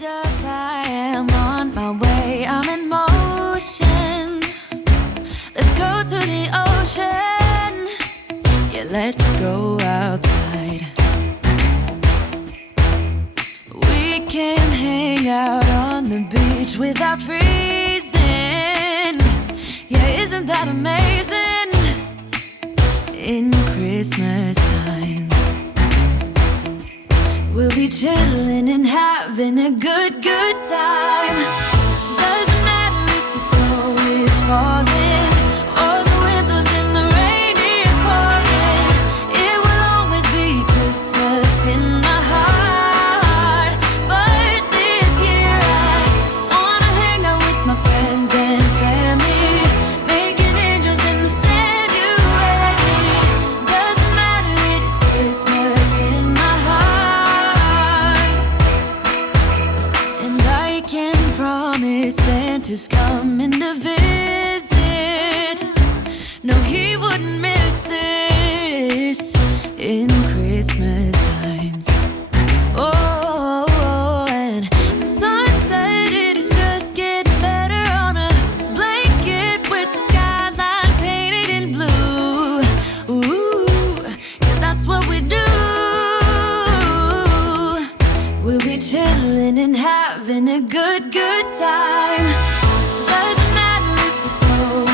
Hold up, I am on my way, I'm in motion. Let's go to the ocean. Yeah, let's go outside. We can hang out on the beach without freezing. Yeah, isn't that amazing? In Christmas times, we'll be chilling and having a good time. Doesn't matter if the snow is falling or the wind blows and the rain is pouring. It will always be Christmas in my heart. But this year I wanna hang out with my friends and family, making angels in the sand. You ready? Doesn't matter, it's Christmas in my heart. And I can promise Santa's coming to visit. No, he wouldn't miss this in Christmas times. Oh, and the sun said it is just getting better on a blanket with the skyline painted in blue. Ooh, yeah, that's what we do. We'll be chilling and having a good time. Doesn't matter if the snow